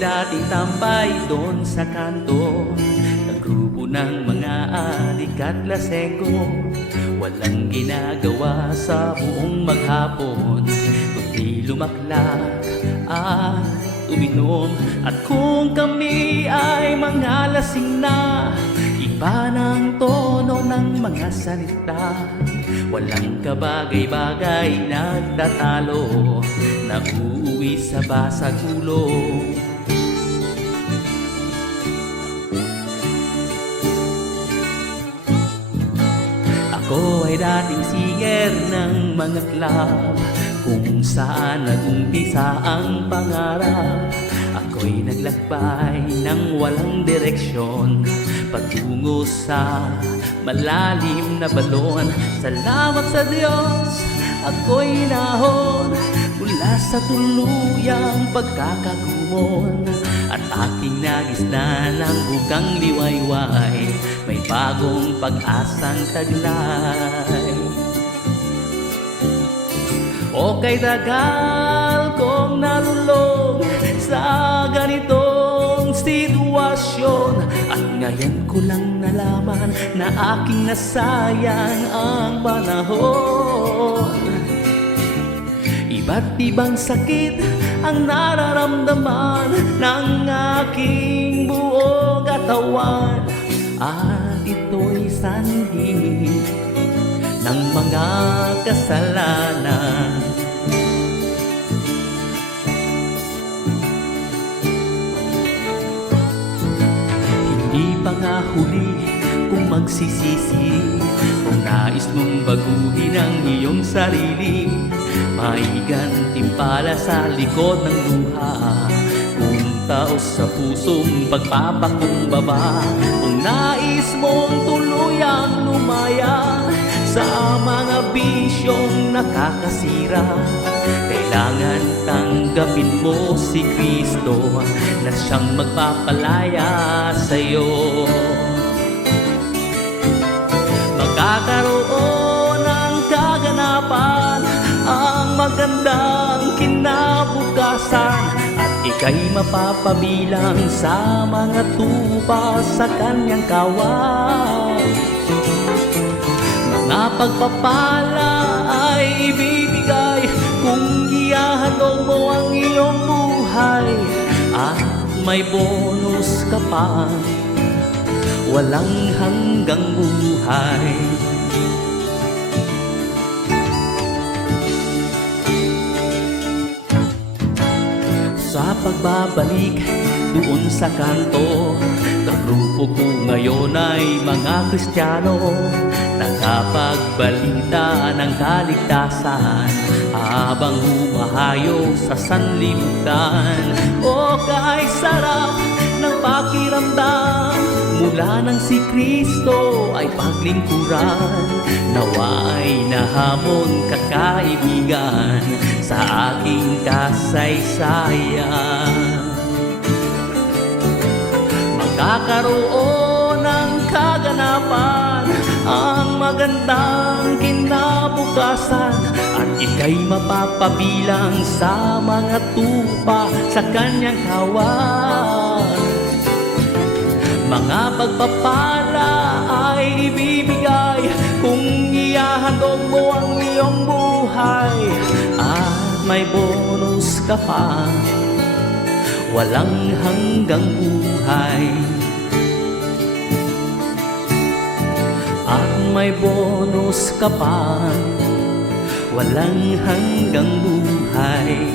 dating tambay doon sa kanto ng grupo ng mga adik at lasenggo. Walang ginagawa sa buong maghapon kundi lumaklak at uminom. At kung kami ay mga lasing na, iba ng tono ng mga salita. Walang kabagay-bagay nagtatalo, nauuwi sa basag ulo. Ako ay dating singer ng mga club kung saan nag-umpisa ang pangarap. Ako'y naglakbay ng walang direksyon patungo sa malalim na balon. Salamat sa Diyos, ako'y nahon mula sa tuluyang pagkakagumon. At aking nagisnan ng bukang liwayway, may bagong pag-asang taglay. O kay tagal kong nalulong sa ganitong sitwasyon, at ngayon ko lang nalaman na aking nasayang ang panahon. Iba't ibang sakit ang nararamdaman ng aking buong katawan, at ito'y sanhi ng mga kasalanan. Hindi pa nga huli kung magsisisi, kung nais mong baguhin ang iyong sarili. May gantimpala sa likod ng luha, kung taos sa pusong pagpapakumbaba. Kung nais mong tuluyang lumaya sa mga bisyong nakakasira, kailangan tanggapin mo si Kristo na siyang magpapalaya sa'yo. Magkakaroon ng kaganapan ang magandang kinabukasan, at ika'y mapapabilang sa mga tupa sa kanyang kawan. Mga pagpapala ay ibibigay kung ihahandog mo ang iyong buhay, at may bonus ka pa, walang hanggang buhay. Sa pagbabalik doon sa kanto, kagrupo ko ngayon ay mga Kristiyano, nakapagbalita ng kaligtasan habang humahayo sa sanlibutan. O kay sarap ng pakiramdam mula nang si Kristo ay paglingkuran. Nawa ay nahamon kakaibigan sa aking kasaysayan. Magkakaroon ng kaganapan ang magandang kinabukasan, at ika'y mapapabilang sa mga tupa sa kanyang kawan. Mga pagpapala ay ibibigay kung ihahandog mo ang iyong buhay, at may bonus ka pa, walang hanggang buhay. At may bonus ka pa, walang hanggang buhay.